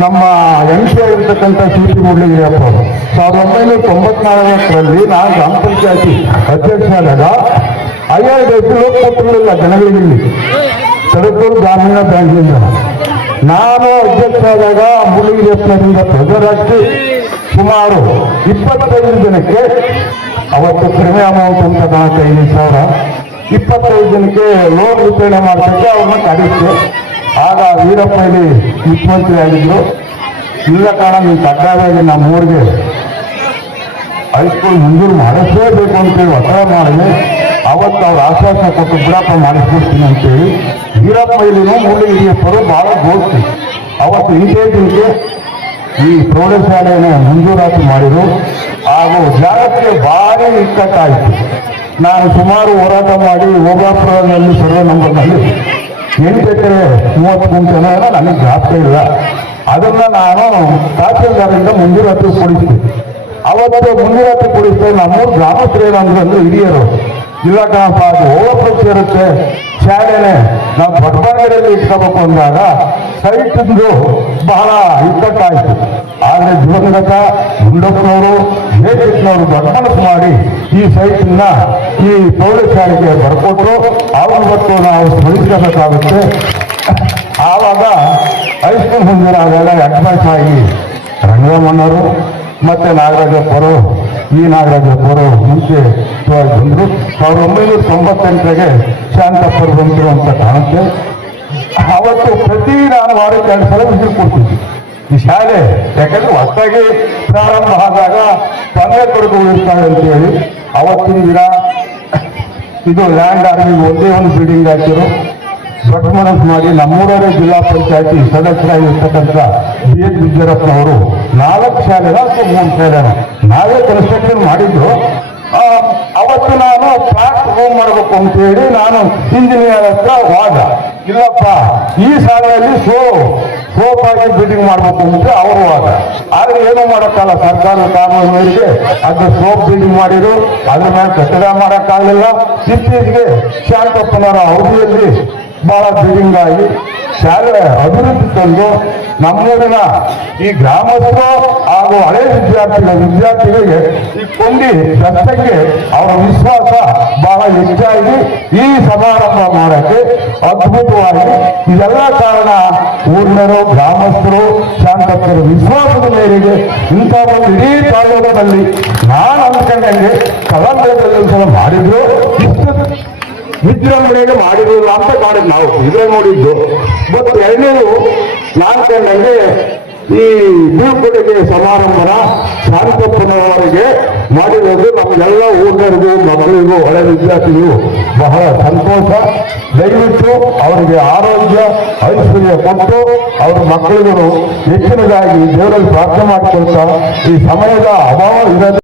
ನಮ್ಮ M P ಆಗಿರ್ತಕ್ಕಂಥ C P Muraligiriyappa ಅವರು ಸಾವಿರದ ಒಂಬೈನೂರ ತೊಂಬತ್ನಾಲ್ಕರಲ್ಲಿ ನಾನು ಗ್ರಾಮ ಪಂಚಾಯತಿ ಅಧ್ಯಕ್ಷರಾದಾಗ ಆರ್ ಡಿ ಲೋಕ್ ಕೊಟ್ಟಿರಲಿಲ್ಲ ಜನಗಳಿಗೆ ಸರಕೂರು ಗ್ರಾಮೀಣ ಬ್ಯಾಂಕಿನಿಂದ ನಾನು ಅಧ್ಯಕ್ಷರಾದಾಗ ಮುರಳೀಗಿರಿಯಪ್ಪನರಿಂದ ಪ್ರಜರಾಕ್ಷಿ ಸುಮಾರು ಇಪ್ಪತ್ತೈದು ಜನಕ್ಕೆ ಅವತ್ತು ಕಡಿಮೆ ಅಮೌಂಟ್ ಅಂತ ನಾಲ್ಕು ಐದು ಸಾವಿರ ಇಪ್ಪತ್ತೈದು ಜನಕ್ಕೆ ಲೋನ್ ವಿತರಣೆ ಮಾಡಬೇಕು ಅವ್ರನ್ನ ಕರೆಸಿದೆ ಆಗ ವೀರಪ್ಪ ಇಲ್ಲಿ ಮುಖ್ಯಮಂತ್ರಿ ಆಗಿದ್ರು ಇಲ್ಲ ಕಾರಣ, ನೀವು ಕಡ್ಡಾಯವಾಗಿ ನಮ್ಮ ಊರಿಗೆ ಹೈಸ್ಕೂಲ್ ಮಂಜೂರು ಮಾಡಿಸಲೇಬೇಕು ಅಂತೇಳಿ ಒತ್ತಡ ಮಾಡಿದೆ. ಅವತ್ತು ಅವ್ರು ಆಶ್ವಾಸ ಕೊಟ್ಟು, ಬಿಡಪ್ಪ, ಮಾಡಿಸ್ಕೊಡ್ತೀನಿ ಅಂತೇಳಿ. ವೀರಪ್ಪ ಇಲ್ಲಿನೂ ಮೂಲಿಗಿರಿಯಪ್ಪರು ಭಾಳ ಗೋಷ್ಠಿ. ಅವತ್ತು ಇಂಟೇಜನ್ಗೆ ಈ ಪ್ರೌಢಶಾಲೆಯನ್ನು ಮಂಜೂರಾತಿ ಮಾಡಿದ್ರು. ಹಾಗೂ ಜಾಗಕ್ಕೆ ಭಾರಿ ಇಕ್ಕಟ್ಟಾಯಿತು. ನಾನು ಸುಮಾರು ಹೋರಾಟ ಮಾಡಿ ಓಬಾಪುರದಲ್ಲಿ ಸರ್ವೆ ನಂಬರ್ನಲ್ಲಿ ಎಂಟು ಎಕರೆ ಮೂವತ್ತು ಗುಂಟೆ ನನಗೆ ಜಾಸ್ತಿ ಇಲ್ಲ. ಅದನ್ನ ನಾನು ತಹಸೀಲ್ದಾರಿಂದ ಮಂಜೂರಾತಿ ಕೊಡಿಸ್ತೀನಿ. ಅವತ್ತು ಮಂಜೂರಾತಿ ಕೊಡಿಸ್ತೇವೆ ನಮ್ಮ ಗ್ರಾಮಸ್ಥರು ಏನಂದ್ರೆ ಹಿರಿಯರು ಜಿಲ್ಲಾ ಗ್ರಾಮ ಓವರ್ ಸೇರುತ್ತೆ. ಶಾಲೆನೆ ನಾವು ಬಡಬಾಗದಲ್ಲಿ ಇಟ್ಕೋಬೇಕು ಅಂದಾಗ ಸೈಟ್ ಬಹಳ ಇಕ್ಕಟ್ಟಾಯಿತು. ಆದರೆ ದಿವಂಗತ ಗುಂಡಪ್ಪನವರು ಜಯಕೃಷ್ಣವರು ದೊಡ್ಡ ಮಾಡಿ ಈ ಸೈಟ್ನ ಈ ಪ್ರೌಢಶಾಲೆಗೆ ಬರ್ಕೊಟ್ರು. ಅವ್ರ ಮತ್ತು ನಾವು ಸ್ಮರಿಸಬೇಕಾಗುತ್ತೆ ಆವಾಗ ಹೈಸ್ಕೂಲ್ ಹೊಂದಿರಾದಾಗ ಅಡ್ವೈಸ್ ಆಗಿ ರಂಗಮ್ಮನವರು ಮತ್ತೆ ನಾಗರಾಜಪ್ಪರು, ಈ ನಾಗರಾಜಪ್ಪರು ಮುಂಚೆ ಬಂದರು. ಸಾವಿರದ ಒಂಬೈನೂರ ತೊಂಬತ್ತೆಂಟರಿಗೆ ಶಾಂತಪ್ಪರು ಬಂದರು ಅಂತ ಕಾಣುತ್ತೆ. ಅವತ್ತು ಪ್ರತಿ ನಾನು ವಾರಕ್ಕೆ ಎರಡು ಸಲ ಬಿಸಿಲು ಕೊಡ್ತಿದ್ವಿ ಶಾಲೆ ಯಾಕಂದ್ರೆ ಹೊಸದಾಗಿ ಪ್ರಾರಂಭ ಆದಾಗ ತೊಂದರೆ ಅಂತ ಅಂತೇಳಿ. ಅವತ್ತಿನ ದಿನ ಇದು ಲ್ಯಾಂಡ್ ಆರ್ಮಿ ಒಂದೇ ಒಂದು ಬಿಲ್ಡಿಂಗ್ ಹಾಕಿರು ದೊಡ್ಡ ಮನಸ್ಸು ಮಾಡಿ ನಮ್ಮೂರೇ ಜಿಲ್ಲಾ ಪಂಚಾಯತಿ ಸದಸ್ಯರಾಗಿರ್ತಕ್ಕಂಥ ಬಿ ಎಸ್ ವಿದ್ಯಾರಪ್ಪನವರು ನಾಲ್ಕು ಅಥವಾ ಮೂರು ಶಾಲೆನ ನಾವೇ ಕನ್ಸ್ಟ್ರಕ್ಷನ್ ಮಾಡಿದ್ರು ಅವತ್ತು ನಾನು ರೂಮ್ ಮಾಡಬೇಕು ಅಂತ ಹೇಳಿ ನಾನು ಇಂಜಿನಿಯರ್ ಹತ್ರ ವಾದ ಇಲ್ಲಪ್ಪ, ಈ ಸಾಲದಲ್ಲಿ ಸೋ, ಸೋಪಾಗಿ ಬಿಲ್ಡಿಂಗ್ ಮಾಡಬೇಕು ಅಂತ ಅವರು ವಾದ ಆದ್ರೆ ಏನು ಮಾಡೋಕ್ಕಲ್ಲ ಸರ್ಕಾರದ ಕಾನೂನು ಮೇರೆಗೆ ಅದು ಸೋಪ್ ಬಿಲ್ಡಿಂಗ್ ಮಾಡಿದ್ರು ಅದನ್ನ ಕಟ್ಟಡ ಮಾಡೋಕ್ಕಾಗಲಿಲ್ಲ. ಇತ್ತೀಚೆಗೆ ಶಾಂತಪ್ಪನವರ ಅವಧಿಯಲ್ಲಿ ಬಹಳ ಬಿಲ್ಡಿಂಗ್ ಆಗಿ ಶಾಲೆ ಅಭಿವೃದ್ಧಿ ತಂದು ನಮ್ಮೂರಿನ ಈ ಗ್ರಾಮಸ್ಥರು ಹಾಗೂ ಹಳೆ ವಿದ್ಯಾರ್ಥಿಗಳ ವಿದ್ಯಾರ್ಥಿಗಳಿಗೆ ಈ ಕೊಂಡಿ ದತ್ತಕ್ಕೆ ಅವರ ವಿಶ್ವಾಸ ಬಹಳ ಹೆಚ್ಚಾಗಿ ಈ ಸಮಾರಂಭ ಮಾಡಕ್ಕೆ ಅದ್ಭುತವಾಗಿ ಇದೆಲ್ಲ ಕಾರಣ ಊರಿನರು ಗ್ರಾಮಸ್ಥರು ಶಾಂತಕರು ವಿಶ್ವಾಸದ ಮೇರೆಗೆ ಇಂಥ ಒಂದು ಇಡೀ ತಾಲೂಕಿನಲ್ಲಿ ನಾನು ಅಂದ್ಕೊಂಡಂಗೆ ಸಲ ಮಾಡಿದ್ರು. ವಿಜೃಂಭಣೆಗೆ ಮಾಡಿರಲಿಲ್ಲ ಅಂತ ಮಾಡಿದ್ ನಾವು ಇದ್ರೆ ನೋಡಿದ್ದು. ಮತ್ತು ಎರಡನೇದು ನಾನು ಕಂಡಂಗೆ ಈ ಬೀಳ್ಕೊಡುಗೆ ಸಮಾರಂಭನ ಶಾಂತಪ್ಪನವರಿಗೆ ಮಾಡಿರೋದು ನಮಗೆಲ್ಲ ಊರಿನರಿಗೂ ಮಕ್ಕಳಿಗೂ ಹಳೆ ವಿದ್ಯಾರ್ಥಿಗಳು ಬಹಳ ಸಂತೋಷ. ದಯವಿಟ್ಟು ಅವರಿಗೆ ಆರೋಗ್ಯ, ಐಶ್ವರ್ಯ ಕೊಟ್ಟು ಅವ್ರ ಮಕ್ಕಳಿಗೂ ಹೆಚ್ಚಿನದಾಗಿ ದೇವರಲ್ಲಿ ಪ್ರಾರ್ಥನೆ ಮಾಡಿಕೊಳ್ತಾ ಈ ಸಮಯದ ಅಭಾವ ಇರೋದು.